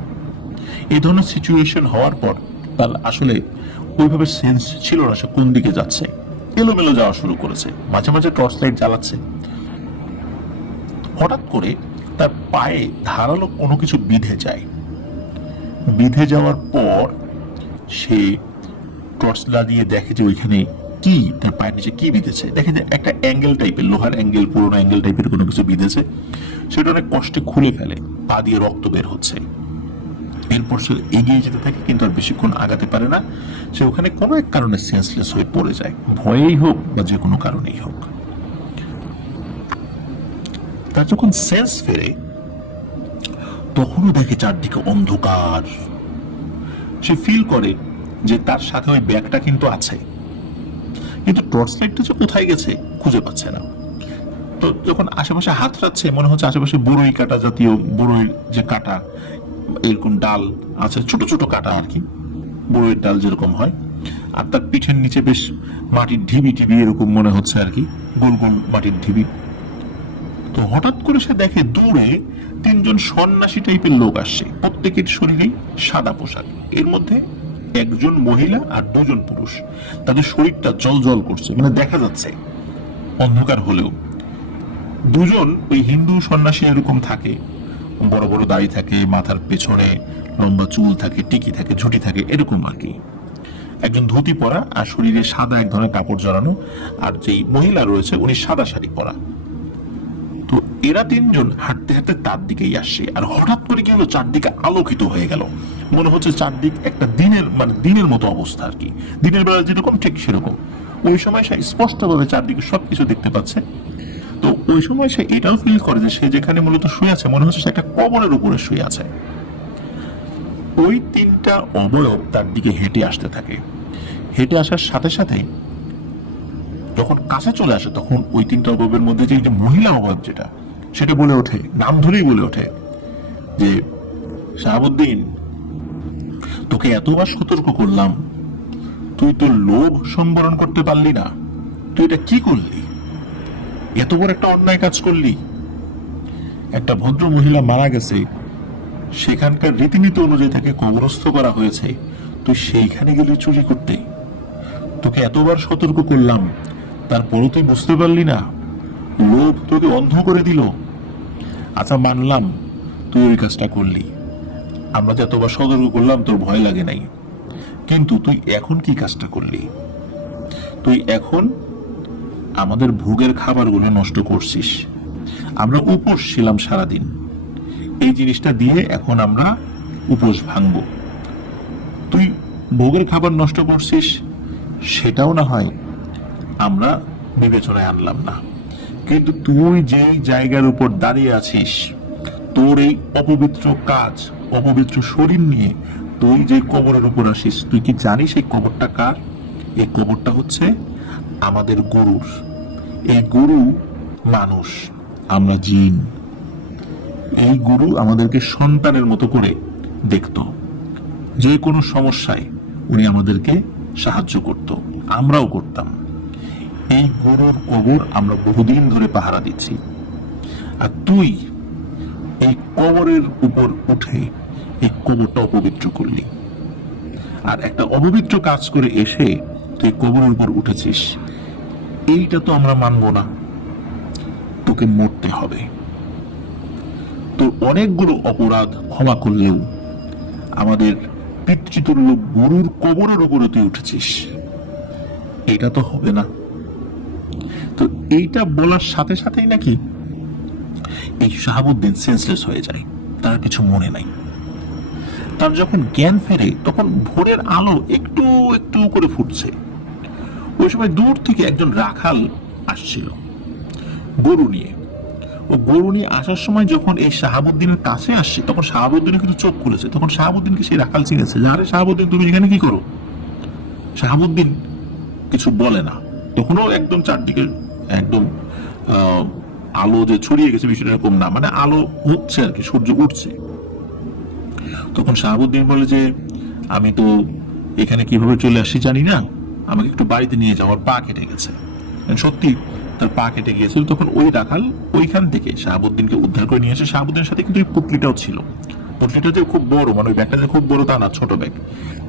এই ধরনের সিচুয়েশন হওয়ার পর তার আসলে ওইভাবে সেন্স ছিল না সে কোন দিকে যাচ্ছে, এলোমেলো যাওয়া শুরু করেছে, মাঝে মাঝে টর্চ লাইট জ্বালাচ্ছে। হঠাৎ করে তার পায়ে ধারালো কোনো কিছু বিঁধে যায়। বিঁধে যাওয়ার পর সে টর্চ লাগিয়ে দেখে যে ওইখানে কি, তার পায়ের নিচে কি বিঁধেছে। দেখে যে একটা অ্যাঙ্গেল টাইপের, লোহার অ্যাঙ্গেল, পুরোনো অ্যাঙ্গেল টাইপের কোনো কিছু বিঁধেছে। সেটা অনেক কষ্টে খুলে ফেলে, পা দিয়ে রক্ত বের হচ্ছে। এরপর সে এগিয়ে যেতে থাকে কিন্তু আর বেশিক্ষণ আগাতে পারে না। সে ওখানে কোনো এক কারণে সেন্সলেস হয়ে পড়ে যায়, ভয়েই হোক বা যে কোনো কারণেই হোক। তার যখন সেন্স ফেরে তখনও দেখে চারদিকে অন্ধকার। সে ফিল করে যে তার সাথে ওই ব্যাগটা কিন্তু আছে, কিন্তু টর্চ লাইটটা যে কোথায় গেছে খুঁজে পাচ্ছে না। তো যখন আশেপাশে হাত রাখছে মনে হচ্ছে আশেপাশে বড়ই কাটা জাতীয়, বড়ই যে কাটা এরকম ডাল আছে, ছোট ছোট কাটা আর কি, বড়ইয়ের ডাল যেরকম হয়। আর তার পিঠের নিচে বেশ মাটির ঢিবি ঢিবি এরকম মনে হচ্ছে আর কি, গোল গোল মাটির ঢিবি। তো হঠাৎ করে সে দেখে দূরে 3 জন সন্ন্যাসী টাইপের লোক আসছে, প্রত্যেকের শরীরেই সাদা পোশাক। এর মধ্যে একজন মহিলা আর 2 জন পুরুষ। তাদের শরীরটা জল জল করছে, মানে দেখা যাচ্ছে অন্ধকার হলেও। 2 জন ওই হিন্দু সন্ন্যাসী এরকম থাকে, বড় বড় দাড়ি থাকে, মাথার পেছনে লম্বা চুল থাকে, টিকি থাকে, ঝুঁটি থাকে, এরকম আর কি। একজন ধুতি পরা আর শরীরে সাদা এক ধরনের কাপড় জড়ানো, আর যেই মহিলা রয়েছে উনি সাদা শাড়ি পরা। তো এরা 3 জন হাঁটতে হাঁটতে তার দিকেই আসছে। আর হঠাৎ করে কি হলো, চারদিকে আলোকিত হয়ে গেল, মনে হচ্ছে চারদিক একটা দিনের, মানে দিনের মতো অবস্থা আর কি, দিনের বেলা যেরকম ঠিক সেরকম। ওই সময় সে স্পষ্টভাবে চারদিকে সবকিছু দেখতে পাচ্ছে। তো ওই সময় সে এটাও ফিল করে যে সে যেখানে মূলত শুয়ে আছে মনে হচ্ছে সে একটা কবরের উপরে শুয়ে আছে। ওই তিনটা অবয়ব তার দিকে হেঁটে আসতে থাকে। হেঁটে আসার সাথে সাথে যখন কাছে চলে আসে তখন ওই তিনটা অবয়বের মধ্যে যে মহিলা অবয়ব যেটা, সেটা বলে ওঠে, নাম ধরেই বলে ওঠে যে শাহাবুদ্দিন, তোকে এতবার সতর্ক করলাম, তুই তো লোভ সম্বরণ করতে পারলি না, তুই এটা কি করলি? এত বড় একটা অন্যায় কাজ করলি। একটা ভদ্র মহিলা মারা গেছে, সেখানকার রীতিনীতি অনুযায়ী তাকে কবরস্থ করা হয়েছে, তুই সেইখানে গেলি চুরি করতে। তোকে এতবার সতর্ক করলাম, তারপরও তুই বুঝতে পারলি না? লোভ তোকে অন্ধ করে দিল। আচ্ছা মানলাম তুই ওই কাজটা করলি, আমরা যে এতবার সতর্ক করলাম তোর ভয় লাগে নাই, কিন্তু তুই এখন কি কাজটা করলি? তুই এখন আমাদের ভোগের খাবারগুলো নষ্ট করছিস। আমরা উপোস ছিলাম সারাদিন, এই জিনিসটা দিয়ে এখন আমরা উপোস ভাঙবো। তুই ভোগের খাবার নষ্ট করছিস, সেটাও না হয় আমরা বিবেচনায় আনলাম না, কিন্তু তুই যে জায়গার উপর দাঁড়িয়ে আছিস, তোর এই অপবিত্র কাজ, অপবিত্র শরীর নিয়ে তুই যে কবরের উপর আসিস, তুই কি জানিস এই কবরটা কার? এই কবরটা হচ্ছে আমাদের গরুর। এই গরু মানুষ, আমরা জিন। এই গরু আমাদেরকে সন্তানের মতো করে দেখতো, যে কোনো সমস্যায় উনি আমাদেরকে সাহায্য করত, আমরাও করতাম। এই গরুর কবর আমরা বহুদিন ধরে পাহারা দিচ্ছি, আর তুই এই কবরের উপর উঠে এই কবরটা অপবিত্র করলি। আর একটা অপবিত্র কাজ করে এসে তুই কবরের উপর উঠেছিস, এইটা তো আমরা মানব না, তোকে মরতে হবে। তোর অনেকগুলো অপরাধ ক্ষমা করলেও আমাদের পিতৃতুল্য গরুর কবরের উপরে তুই উঠেছিস, এটা তো হবে না। তো এইটা বলার সাথে সাথেই নাকি এই শাহাবুদ্দিন সেন্সলেস হয়ে যায়, তার কিছু মনে নাই। তার যখন জ্ঞান ফেরে তখন ভোরের আলো একটু একটু করে ফুটছে। ওই সময় দূর থেকে একজন রাখাল আসছিল গরু নিয়ে। ও গরু নিয়ে আসার সময় যখন এই শাহাবুদ্দিনের কাছে আসছে, তখন শাহাবুদ্দিনের কিন্তু চোখ খুলেছে। তখন শাহাবুদ্দিনকে সেই রাখাল চিনেছে যে, আরে শাহাবুদ্দিন, তুমি এখানে কি করো? শাহাবুদ্দিন কিছু বলে না। তখনও একদম চারদিকে একদম আলো যে ছড়িয়ে গেছে বিষয়টা এরকম না, মানে আলো হচ্ছে আর কি, সূর্য উঠছে। তখন শাহাবুদ্দিন বলে যে, আমি তো এখানে কিভাবে চলে আসছি জানি না, আমাকে একটু বাড়িতে নিয়ে যাও, আমার পা কেটে গেছে। সত্যি তার পা কেটে গিয়েছিল। তখন ওই রাখাল ওইখান থেকে শাহাবুদ্দিনকে উদ্ধার করে নিয়ে আসে। শাহাবুদ্দিনের সাথে কিন্তু এই পুটলিটাও ছিল। পুটলিটা যে খুব বড়, মানে ওই ব্যাগটা যে খুব বড় তা না, ছোট ব্যাগ।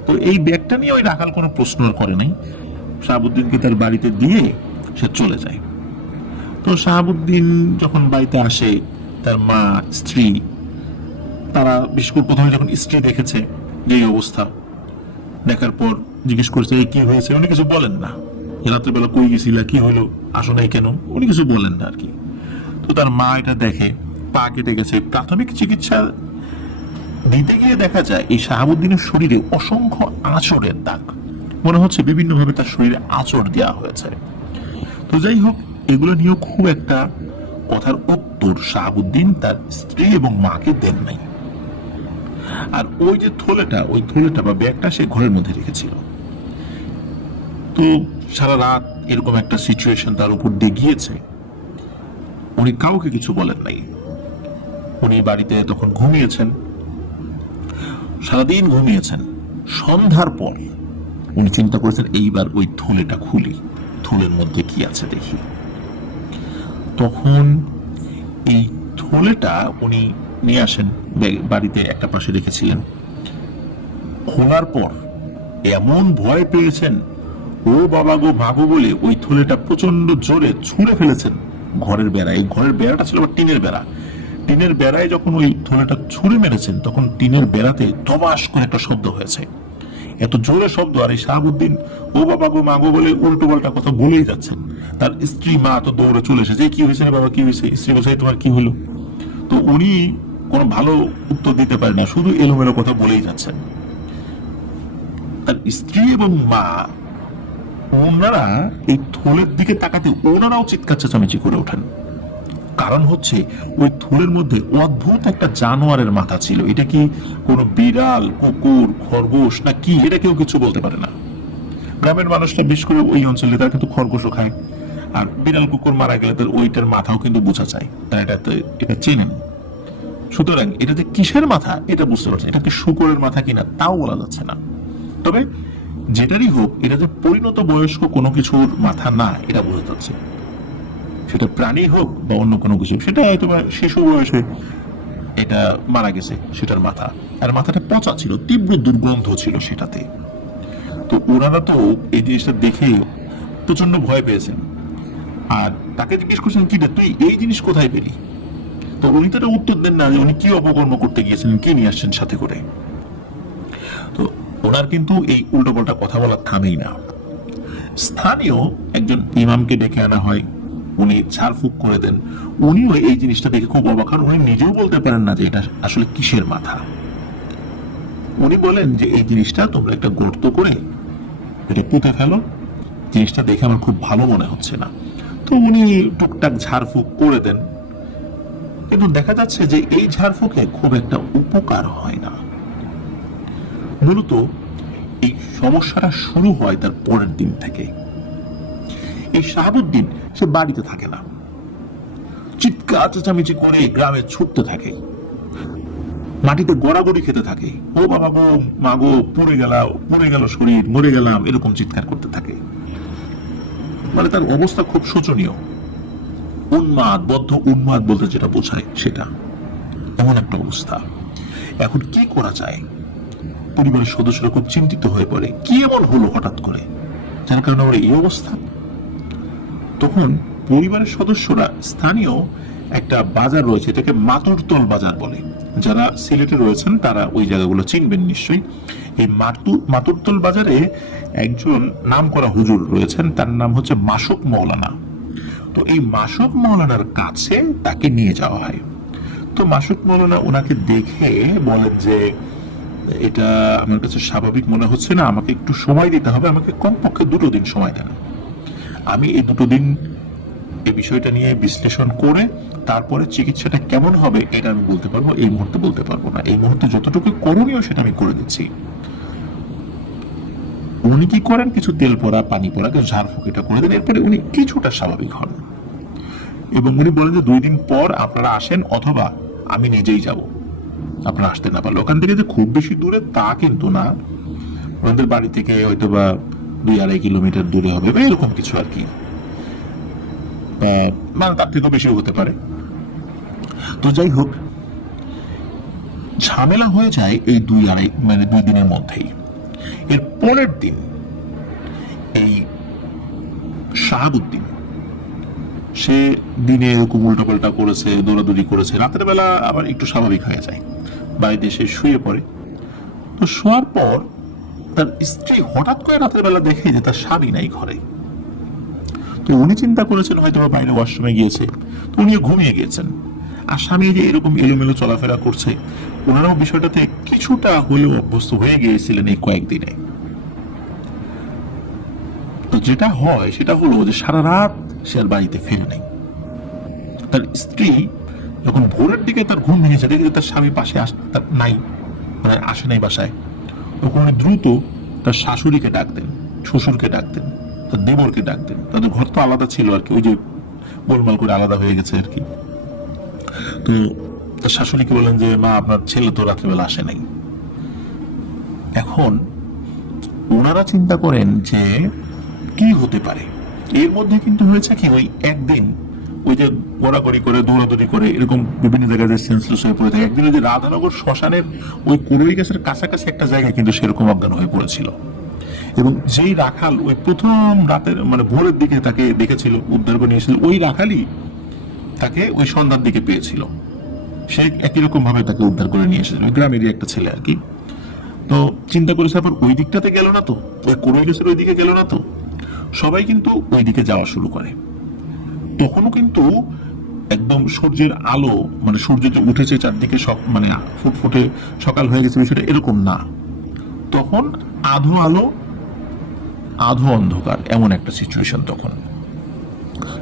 তো এই ব্যাগটা নিয়ে ওই রাখাল কোনো প্রশ্ন করে নাই, শাহাবুদ্দিনকে তার বাড়িতে দিয়ে সে চলে যায়। তো শাহাবুদ্দিন যখন বাড়িতে আসে, তার মা, স্ত্রী, তারা বিশেষ করে প্রথমে যখন স্ত্রী দেখেছে এই অবস্থা, দেখার পর জিজ্ঞেস করছে এই কি হয়েছে। উনি কিছু বলেন না। রাত্রেবেলা কই গেছিলা, কি হলো, আসো নাই কেন, উনি কিছু বলেন না আর কি। তো তার মা এটা দেখে, পা কেটে গেছে। প্রাথমিক চিকিৎসা দিতে গিয়ে দেখা যায় এই শাহাবুদ্দিনের শরীরে অসংখ্য আঁচড়ের দাগ, মনে হচ্ছে বিভিন্ন ভাবে তার শরীরে আঁচড় দেওয়া হয়েছে। তো যাই হোক, এগুলো নিয়েও খুব একটা কথার উত্তর শাহাবুদ্দিন তার স্ত্রী এবং মাকে দেন নাই। আর ওই যে থলেটা, ওই থলেটা বা ব্যাগটা সে ঘরের মধ্যে রেখেছিল। তো সারা রাত এরকম একটা সিচুয়েশন তার উপর দিয়ে গিয়েছে, উনি কাউকে কিছু বলেন নাই। উনি বাড়িতে তখন ঘুমিয়েছেন, সারাদিন ঘুমিয়েছেন। সন্ধ্যার পর উনি চিন্তা করেছেন এইবার ওই থলেটা খুলি, থলের মধ্যে কি আছে দেখি। তখন এই থলেটা উনি নিয়ে আসেন, বাড়িতে একটা পাশে রেখেছিলেন। খোলার পর এমন ভয় পেয়েছেন, ও বাবা গো ভাগো বলে ওই থলেটা প্রচন্ড জোরে ছুঁড়ে ফেলেছেন ঘরের বেড়ায়। ঘরের বেড়াটা ছিল টিনের বেড়া। টিনের বেড়ায় যখন ওই থলেটা ছুঁড়ে মেরেছেন, তখন টিনের বেড়াতে ধবাস করে একটা শব্দ হয়েছে, এত জোরে শব্দ। আর এই শাহাবুদ্দিন ও বাবা গো মাগো বলে উল্টো পাল্টা কথা বলেই যাচ্ছেন। তার স্ত্রী, মা তো দৌড়ে চলে এসেছে, কি হয়েছে রে বাবা, কি হয়েছে? স্ত্রী বলছে, তোমার কি হলো? তো উনি কোনো ভালো উত্তর দিতে পারেন না, শুধু এলোমেলো কথা বলেই যাচ্ছেন। তার স্ত্রী এবং মা, ওনারা এই থলের দিকে তাকাতে ওনারাও চিৎকার চেঁচামেচি করে ওঠেন। কারণ হচ্ছে ওই থুলের মধ্যে অদ্ভুত একটা জানোয়ারের মাথা ছিল। এটা কি কোনো বিড়াল, কুকুর, খরগোশ না কি, এটা কেউ কিছু বলতে পারে না। গ্রামের মানুষরা বিশেষ করে ওই অঞ্চলে তারা কিন্তু খরগোশও খায়, আর বিড়াল কুকুর মারা গেলে তার ওইটার মাথাও কিন্তু বোঝা যায়, তারা এটা চেনেন। সুতরাং এটা যে কিসের মাথা এটা বুঝতে পারছেন, এটা কি শূকরের মাথা কিনা তাও বলা যাচ্ছে না। তবে যেটারই হোক, এটা যে পরিণত বয়স্ক কোনো কিছুর মাথা না এটা বোঝা যাচ্ছে। সেটা প্রাণী হোক বা অন্য কোনো কিছু, সেটা হয়তো শিশু বয়সে এটা মারা গেছে সেটার মাথা, আর মাথাটা পচা ছিল, তীব্র দুর্গন্ধ ছিল সেটাতে। তো ওনারা তো এই জিনিসটা দেখে প্রচন্ড ভয় পেয়েছেন, আর তাকে জিজ্ঞেস করছেন কি রে তুই এই জিনিস কোথায় পেলি? তো উনি তো উত্তর দেন না যে উনি কি অপকর্ম করতে গিয়েছিলেন, কি নিয়ে আসছেন সাথে করে। তো ওনার কিন্তু এই উল্টো পাল্টা কথা বলা থামেই না। স্থানীয় একজন ইমামকে ডেকে আনা হয়, উনি ঝাড়ফুঁক করে দেন। উনিও এই জিনিসটা দেখে খুব অবাক হন, উনি নিজেও বলতে পারেন না যে এটা আসলে কিসের মাথা। উনি বলেন যে এই জিনিসটা তোমরা একটা গর্ত করে এটা পুঁতে ফেলো, জিনিসটা দেখে আমার খুব ভালো মনে হচ্ছে না। তো উনি টুকটাক ঝাড়ফুঁক করে দেন, কিন্তু দেখা যাচ্ছে যে এই ঝাড়ফুঁকে খুব একটা উপকার হয় না। মূলত এই সমস্যাটা শুরু হয় তার পরের দিন থেকে। এই শাহাবুদ্দিন সে বাড়িতে থাকে না, চিৎকার চেঁচামেচি করে গ্রামে ছুটতে থাকে, মাটিতে গড়াগড়ি খেতে থাকে, ও বাবা গো মা গো পড়ে গেল শরীর, মরে গেলাম, এরকম চিৎকার করতে থাকে। মানে তার অবস্থা খুব শোচনীয়, উন্মাদ, বদ্ধ উন্মাদ বলতে যেটা বোঝায় সেটা, এমন একটা অবস্থা। এখন কি করা যায়? পরিবারের সদস্যরা খুব চিন্তিত হয়ে পড়ে, কি এমন হলো হঠাৎ করে যার কারণে ওর এই অবস্থা। তখন পরিবারের সদস্যরা স্থানীয় একটা বাজার রয়েছে, এটাকে মাতুরতল বাজার বলে, যারা সিলেটে রয়েছেন তারা ওই জায়গাগুলো চিনবেন নিশ্চয়ই। এই মাতুরতল বাজারে একজন নামকরা হুজুর রয়েছেন, তার নাম হচ্ছে মাসুক মৌলানা। তো এই মাসুক মৌলানার কাছে তাকে নিয়ে যাওয়া হয়। তো মাসুক মৌলানা ওনাকে দেখে বলেন যে এটা আমার কাছে স্বাভাবিক মনে হচ্ছে না, আমাকে একটু সময় দিতে হবে, আমাকে কমপক্ষে 2 দিন সময় দেন। আমি এই 2 দিন এই বিষয়টা নিয়ে বিশ্লেষণ করে তারপরে চিকিৎসাটা কেমন হবে এটা আমি বলতে পারবো, এই মুহূর্তে বলতে পারবো না। এই মুহূর্তে যতটুকু করণীয় সেটা আমি করে দিচ্ছি। উনি কি করেন, কিছু তেল পড়া, পানি পড়া, কিছু ঝাড়ফুঁক এটা করে দেন, এরপরে উনি কিছুটা স্বাভাবিক হন এবং উনি বলেন যে 2 দিন পর আপনারা আসেন, অথবা আমি নিজেই যাব। আপনারা আসতে না পারলে, ওখান থেকে যে খুব বেশি দূরে তা কিন্তু না, ওনাদের বাড়ি থেকে হয়তো বা 2-2.5 কিলোমিটার দূরে হবে বা এরকম কিছু আর কি, মানে তার থেকেও বেশি হতে পারে। তো যাই হোক, ঝামেলা হয়ে যায় এই 2 দিনের মধ্যেই। এর পরের দিন এই শাহাবুদ্দিন সে দিনে এরকম উল্টাপাল্টা করেছে, দৌড়াদৌড়ি করেছে, রাতের বেলা আবার একটু স্বাভাবিক হয়ে যায়, বাড়িতে এসে শুয়ে পড়ে। তো শোয়ার পর তার স্ত্রী হঠাৎ করে রাতের বেলা দেখে যে তার স্বামী নাই ঘরে। তো উনি চিন্তা করেছেন হয়তো বাইরে ওয়াশরুমে গিয়েছে, তো উনিও ঘুমিয়ে গিয়েছেন। আর স্বামী যে এরকম এলোমেলো চলাফেরা করছে, ওনারাও বিষয়টাতে কিছুটা হলেও অভ্যস্ত হয়ে গিয়েছিলেন এই কয়েকদিনে। তো যেটা হয় সেটা হলো যে সারা রাত সে আর বাড়িতে ফেরে নাই। তার স্ত্রী যখন ভোরের দিকে তার ঘুম ভেঙেছে, দেখে তার স্বামী পাশে নাই, মানে আসে নাই বাসায়, তখন উনি দ্রুত তার শাশুড়িকে ডাক দেন, শ্বশুরকে ডাক দেন, তার দেবরকে ডাক দেন। তাদের ঘর তো আলাদা ছিল আর কি, ওই যে গোলমাল করে আলাদা হয়ে গেছে আর কি। তো তার শাশুড়িকে বলেন যে মা আপনার ছেলে তো রাত্রিবেলা আসে নাই। এখন ওনারা চিন্তা করেন যে কি হতে পারে। এর মধ্যে কিন্তু হয়েছে কি, ওই একদিন ওই যে গড়াগড়ি করে দৌড়াদৌড়ি করে এরকম বিভিন্ন জায়গায় সেন্সলেস হয়ে পড়ে থাকে, একদিন ওই যে রাধানগর শ্মশানের ওই কুড়ুই গাছের কাছাকাছি একটা জায়গায় কিন্তু সেরকম অজ্ঞান হয়ে পড়েছিল। এবং যেই রাখাল ওই প্রথম রাতের মানে ভোরের দিকে তাকে দেখেছিল, উদ্ধার করে নিয়েছিল, ওই রাখালই তাকে ওই সন্ধ্যার দিকে পেয়েছিল। সে একই রকম ভাবে তাকে উদ্ধার করে নিয়ে এসেছিল, গ্রামেরই একটা ছেলে আর কি। তো চিন্তা করেছে আবার ওই দিকটাতে গেল না তো, ওই কুড়ুই গাছের ওই দিকে গেল না তো, সবাই কিন্তু ওই দিকে যাওয়া শুরু করে। তখনও কিন্তু একদম সূর্যের আলো, মানে সূর্য যে উঠেছে চারদিকে সব মানে ফুটফুটে সকাল হয়ে গেছে বিষয়টা এরকম না, তখন আধো আলো আধো অন্ধকার, এমন একটা সিচুয়েশন তখন।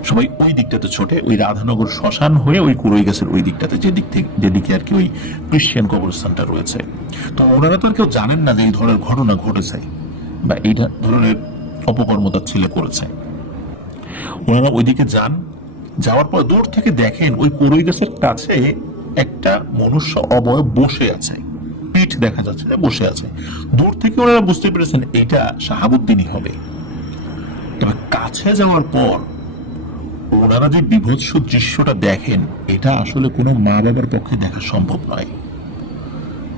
সবাই ওই দিকটাতে ছোটে, ওই রাধানগর শ্মশান হয়ে ওই কুড়ই গাছের ওই দিকটাতে, যেদিকে আর কি ওই ক্রিশ্চিয়ান কবরস্থানটা রয়েছে। তো ওনারা তো আর কেউ জানেন না যে এই ধরনের ঘটনা ঘটেছে বা এই ধরনের অপকর্ম তার ছেলে করেছে। ওনারা ওইদিকে যান, যাওয়ার পর দূর থেকে দেখেন ওই কুড়ই গাছের কাছে একটা মনুষ্য অবয়ব বসে আছে, পিঠ দেখা যাচ্ছে যে বসে আছে। দূর থেকে ওনারা বুঝতে পেরেছেন এটা শাহাবুদ্দিনই হবে। তবে কাছে যাওয়ার পর ওনারা যে বিভৎস দৃশ্যটা দেখেন, এটা আসলে কোনো মা বাবার পক্ষে দেখা সম্ভব নয়।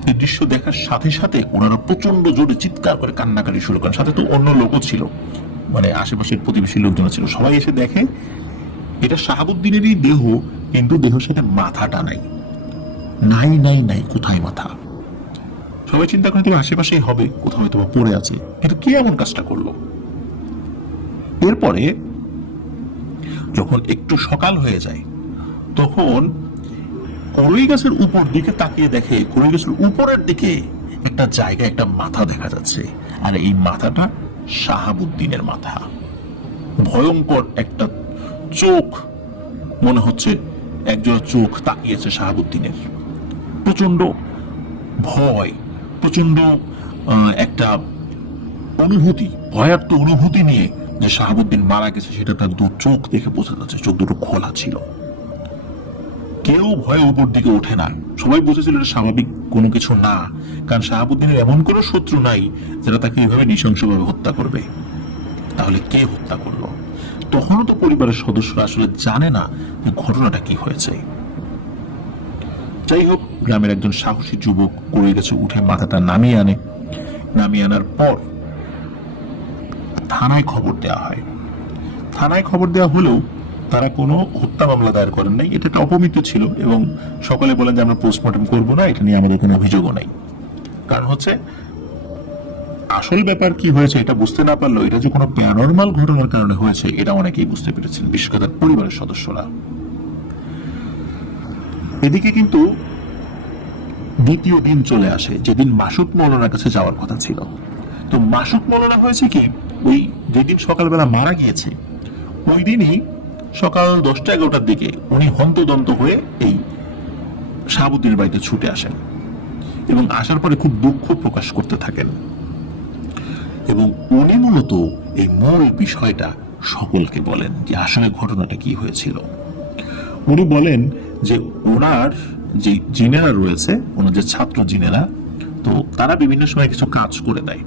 এই দৃশ্য দেখার সাথে সাথে ওনারা প্রচন্ড জোরে চিৎকার করে কান্নাকাটি শুরু করেন। সাথে তো অন্য লোকও ছিল, মানে আশেপাশের প্রতিবেশী লোকজন ছিল। সবাই এসে দেখে এটা শাহাবুদ্দিনেরই দেহ, কিন্তু দেহের সাথে মাথাটা নাই। নাই নাই নাই, কোথায় মাথা? সবাই চিন্তা করে তোমার আশেপাশেই হবে, কোথাও হয়তো পড়ে আছে, কিন্তু কে এমন কাজটা করলো? এরপরে যখন একটু সকাল হয়ে যায়, তখন কড়ই গাছের উপর দিকে তাকিয়ে দেখে কড়ই গাছের উপরের দিকে একটা জায়গায় একটা মাথা দেখা যাচ্ছে। আর এই মাথাটা শাহাবুদ্দিনের মাথা। ভয়ঙ্কর একটা চোখ, মনে হচ্ছে একজোড়া চোখ তাকিয়েছে শাহাবুদ্দিনের। প্রচন্ড ভয়, প্রচন্ড একটা অনুভূতি, ভয়ার্থ অনুভূতি নিয়ে যে শাহাবুদ্দিন মারা গেছে সেটা তার দু চোখ দেখে বোঝা যাচ্ছে। চোখ দুটো খোলা ছিল। কেউ ভয়ে উপর দিকে ওঠে না। সবাই বুঝেছিল এটা স্বাভাবিক কোনো কিছু না, কারণ শাহাবুদ্দিনের এমন কোনো শত্রু নাই যারা তাকে এইভাবে নৃশংসভাবে হত্যা করবে। তাহলে কে হত্যা করলো? তখনও তো পরিবারের সদস্যরা আসলে জানে না যে ঘটনাটা কি হয়েছে। যাই হোক, গ্রামের একজন সাহসী যুবক কড়ই গাছে উঠে মাথাটা নামিয়ে আনে। নামিয়ে আনার পর থানায় খবর দেওয়া হয়। থানায় খবর দেওয়া হলেও তারা কোনো হত্যা মামলা দায়ের করেন নাই। এটা একটা অপমৃত্যু ছিল এবং সকলে বলেন যে আমরা পোস্টমর্টম করবো না, এটা নিয়ে আমাদের কোনো অভিযোগও নাই। কারণ হচ্ছে আসল ব্যাপার কি হয়েছে এটা বুঝতে না পারলেও এটা যে কোনো প্যারানরমাল ঘটনার কারণে হয়েছে এটা অনেকেই বুঝতে পেরেছেন, বিশেষ করে তার পরিবারের সদস্যরা। এদিকে কিন্তু দ্বিতীয় দিন চলে আসে, যেদিন মাসুদ মৌলানার কাছে যাওয়ার কথা ছিল। তো মাসুদ মৌলানা হয়েছে কি, ওই যেদিন সকালবেলা মারা গিয়েছে ওই দিনই সকাল 10টা-11টার দিকে উনি হন্তদন্ত হয়ে এই শাহাবুদ্দিনের বাড়িতে ছুটে আসেন এবং আসার পরে খুব দুঃখ প্রকাশ করতে থাকেন। এবং উনি মূলত এই মূল বিষয়টা সকলকে বলেন যে আসলে ঘটনাটা কি হয়েছিল। উনি বলেন যে ওনার যে জিনেরা রয়েছে, ওনার যে ছাত্র জিনেরা, তো তারা বিভিন্ন সময় কিছু কাজ করে দেয়।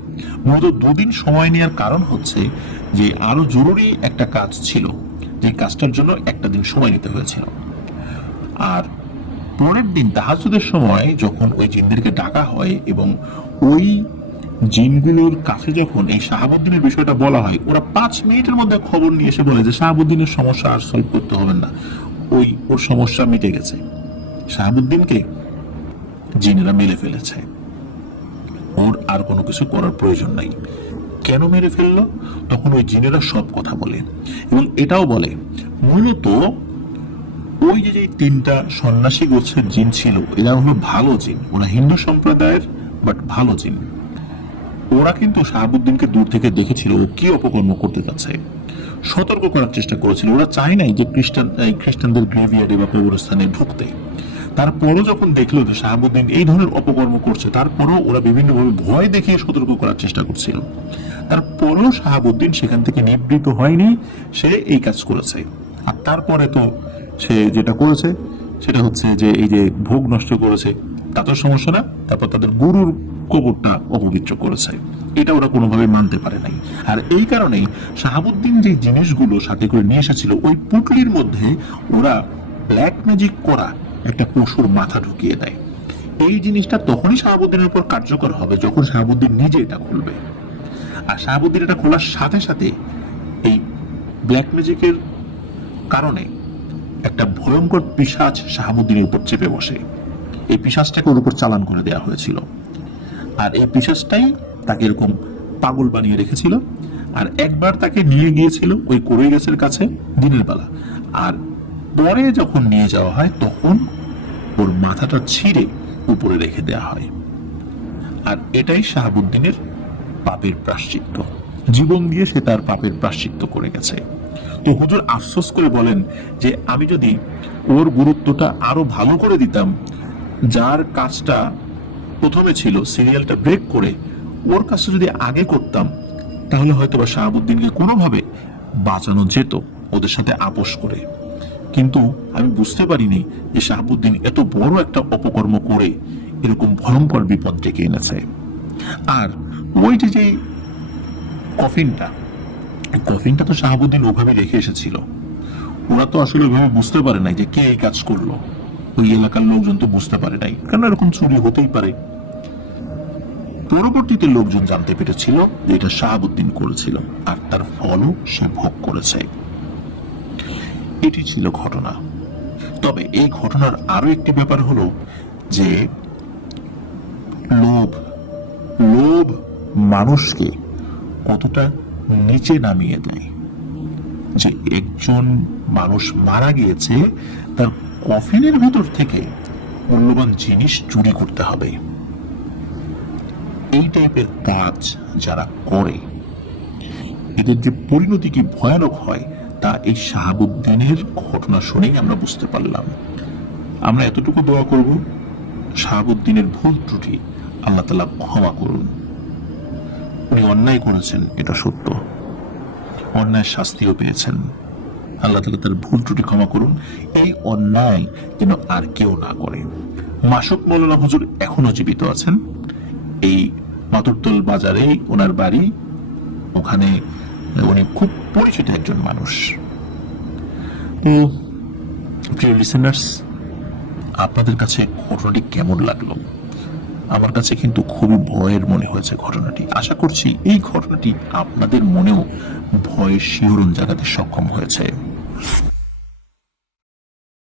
মূলত 2 দিন সময় নেওয়ার কারণ হচ্ছে যে আরো জরুরি একটা কাজ ছিল, যে কাজটার জন্য একটা দিন সময় নিতে হয়েছিল। আর পরের দিন তাহাজ্জুদের সময় যখন ওই জিনদেরকে ডাকা হয় এবং ওই জিনগুলোর কাছে যখন এই শাহাবুদ্দিনের বিষয়টা বলা হয়, ওরা 5 মিনিটের মধ্যে খবর নিয়ে এসে বলে যে শাহাবুদ্দিনের সমস্যা আর সলভ করতে হবে না, ওর সমস্যা মিটে গেছে। শাহাবুদ্দিনকে জিনেরা মেরে ফেলেছে, ওর আর কোনো কিছু করার প্রয়োজন নাই। কেন মেরে ফেললো? তখন ওই জিনেরা সব কথা বলে এবং এটাও বলে মূলত ওই যে 3টা সন্ন্যাসী গোছের জিন ছিল, এরা হলো ভালো জিন, ওরা হিন্দু সম্প্রদায়ের বাট ভালো জিন। ওরা কিন্তু শাহাবুদ্দিনকে দূর থেকে দেখেছিল ও কি অপকর্ম করতে যাচ্ছে, সতর্ক করার চেষ্টা করেছিল। ওরা চায় নাই যে খ্রিস্টানদের গ্রেভিয়ার্ডে বা কবরস্থানে ঢুকতে। তারপরও যখন দেখলো যে শাহাবুদ্দিন এই ধরনের অপকর্ম করছে, তারপরও ওরা বিভিন্নভাবে ভয় দেখিয়ে সতর্ক করার চেষ্টা করছিল। তারপরেও শাহাবুদ্দিন সেখান থেকে নিবৃত হয়নি, সে এই কাজ করেছে। আর তারপরে তো সে যেটা করেছে সেটা হচ্ছে যে এই যে ভোগ নষ্ট করেছে, তাদের সমস্যা না, তারপর তাদের গুরুর কবরটা অপবিত্র করেছে, এটা ওরা কোনোভাবে মানতে পারে নাই। আর এই কারণেই শাহাবুদ্দিন যে জিনিসগুলো সাথে করে নিয়ে এসেছিল ওই পুটলির মধ্যে ওরা ব্ল্যাক ম্যাজিক করা একটা পশুর মাথা ঢুকিয়ে দেয়। এই জিনিসটা তখনই শাহাবুদ্দিনের উপর কার্যকর হবে যখন শাহাবুদ্দিন নিজে এটা খুলবে। আর শাহাবুদ্দিন এটা খোলার সাথে সাথে এই ব্ল্যাক ম্যাজিকের কারণে একটা ভয়ঙ্কর পিশাচ শাহাবুদ্দিনের উপর চেপে বসে। এই পিশাচটাকে ওর উপর চালান করে দেওয়া হয়েছিল। আর এই পিশাচটাই তাকে এরকম পাগল বানিয়ে রেখেছিল। আর একবার তাকে নিয়ে গিয়েছিল ওই কড়ই গাছের কাছে দিনের বেলা, আর পরে যখন নিয়ে যাওয়া হয় তখন ওর মাথাটা ছিঁড়ে উপরে রেখে দেওয়া হয়। আর এটাই শাহাবুদ্দিনের পাপের প্রায়শ্চিত্ত। জীবন দিয়ে সে তার পাপের প্রায়শ্চিত্ত করে গেছে। তো হুজুর আফসোস করে বলেন যে আমি যদি ওর গুরুত্বটা আরো ভালো করে দিতাম, যার কাজটা প্রথমে ছিল সিরিয়ালটা ব্রেক করে ওর কাজটা যদি আগে করতাম, তাহলে হয়তো বা শাহাবুদ্দিনকে কোনোভাবে বাঁচানো যেত ওদের সাথে আপোষ করে। কিন্তু আমি বুঝতে পারিনি যে শাহাবুদ্দিন এত বড় একটা অপকর্ম করে এরকম ভয়ঙ্কর বিপদ ডেকে এনেছে। আর ওই যে কফিনটা তো শাহাবুদ্দিন ওভাবে রেখে এসেছিল। ওরা তো আসলে ওইভাবে বুঝতে পারে নাই যে কে এই কাজ করলো। ওই এলাকার লোকজন তো বুঝতে পারে নাই, কারণ এরকম চুরি হতেই পারে। পরবর্তীতে লোকজন জানতে পেরেছিল যে এটা শাহাবুদ্দিন করেছিল, আর তার ফলও সে ভোগ করেছে। এটি ছিল ঘটনা। তবে এই ঘটনার আরো একটি ব্যাপার হলো যে লোভ লোভ মানুষকে কতটা নিচে নামিয়ে দেয়। যে একজন মানুষ মারা গিয়েছে, তার কফিনের ভেতর থেকে মূল্যবান জিনিস চুরি করতে হবে। এই টাইপের কাজ যারা করে, এদের যে পরিণতি কি ভয়ানক হয় তা এই শাহাবুদ্দিনের ঘটনা শুনেই আমরা বুঝতে পারলাম। আমরা এতটুকু দোয়া করব, শাহাবুদ্দিনের ভুল ত্রুটি আল্লাহ তাআলা ক্ষমা করুন। উনি অন্যায় করেছেন, এটা সত্য, অন্যায় শাস্তিও পেয়েছেন। আল্লাহ তাআলা তার ভুল ত্রুটি ক্ষমা করুন। এই অন্যায় যেন আর কেউ না করে। মাসুক মৌলানা হুজুর এখনো জীবিত আছেন। এই মাতুরতল বাজারে ওনার বাড়ি, ওখানে উনি খুব পরিচিত একজন মানুষ। তো প্রিয় লিসেনার্স, আপনাদের কাছে ঘটনাটি কেমন লাগলো? আমার কাছে কিন্তু খুবই ভয়ের মনে হয়েছে ঘটনাটি। আশা করছি এই ঘটনাটি আপনাদের মনেও ভয়ের শিহরণ জাগাতে সক্ষম হয়েছে।